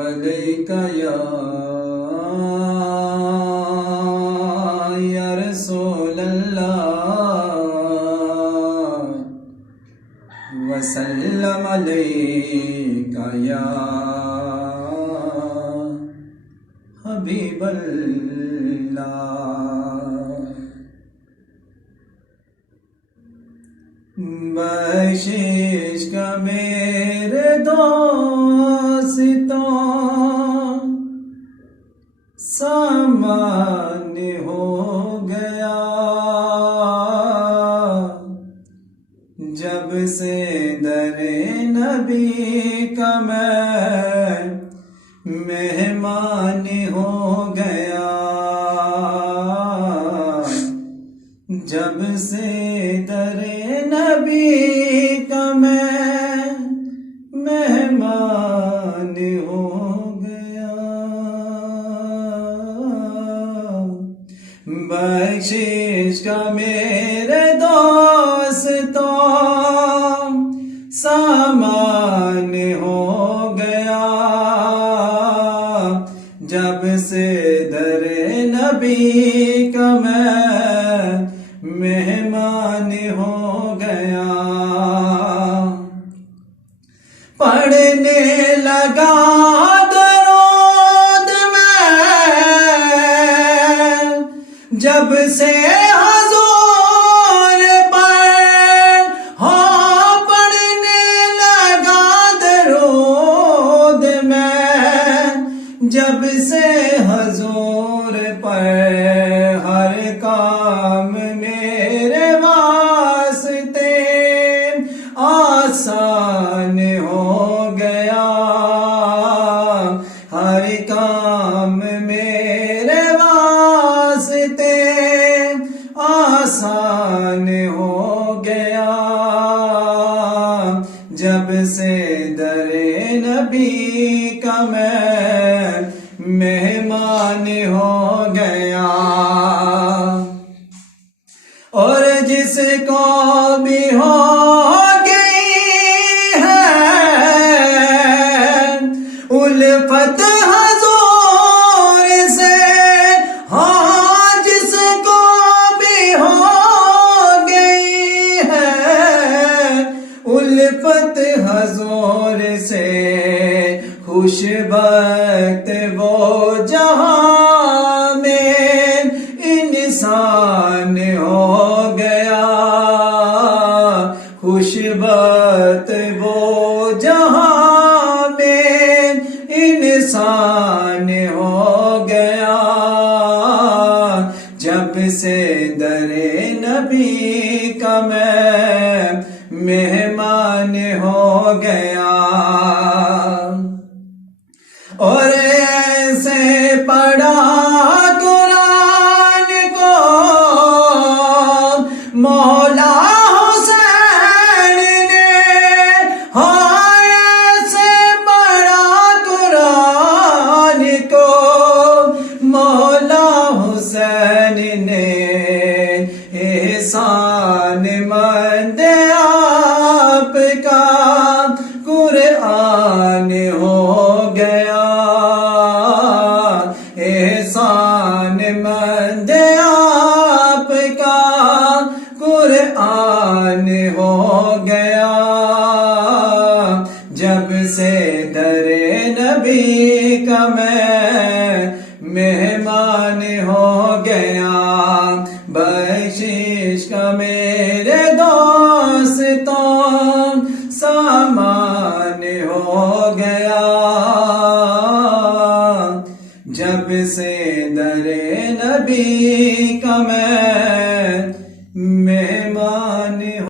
अलैका या रसूल अल्लाह वसल्लम अलैका या हबीब अल्लाह। बख्शिश का मेरे दोस्तों सामान्य हो गया, जब से दरे नबी का मैं मेहमान हो गया, जब से दरे नबी का मैं मेहमान हो गया। बख्शिश का मेरे दोस्तों सामान्य हो गया, जब से दरे नबी का मैं मेहमान हो गया। पढ़ने लगा दरूद में, जब से हुजूर पर हाँ पढ़ने लगा दरूद में, जब से हुजूर पर हर काम मेरे वास्ते आसान हो गया, हर काम मेरे वास्ते आसान हो गया, जब से दरे नबी का मैं मेहमान हो गया। और जिसको भी हो गई है उल्फत हुजूर से, हाँ जिसको भी हो गई है उल्फत हुजूर से, खुशबख्त वो जहां में इंसान हो गया, खुशबख्त वो जहां में इंसान हो गया, जब से दरे नबी का मैं मेहमान हो गया। और ऐसे पढ़ा कुरान को मौला हुसैन ने, हाँ ऐसे पढ़ा कुरान को मौला हुसैन ने, एहसान मंद आपका कुरान हो गया, एहसान मंद आपका कुरान हो गया, जब से दरे नबी का मैं मेहमान हो गया। बख्शिश का मेरे दोस्तों सामान्य हो गया, जब से दरे नबी का मैं मेहमान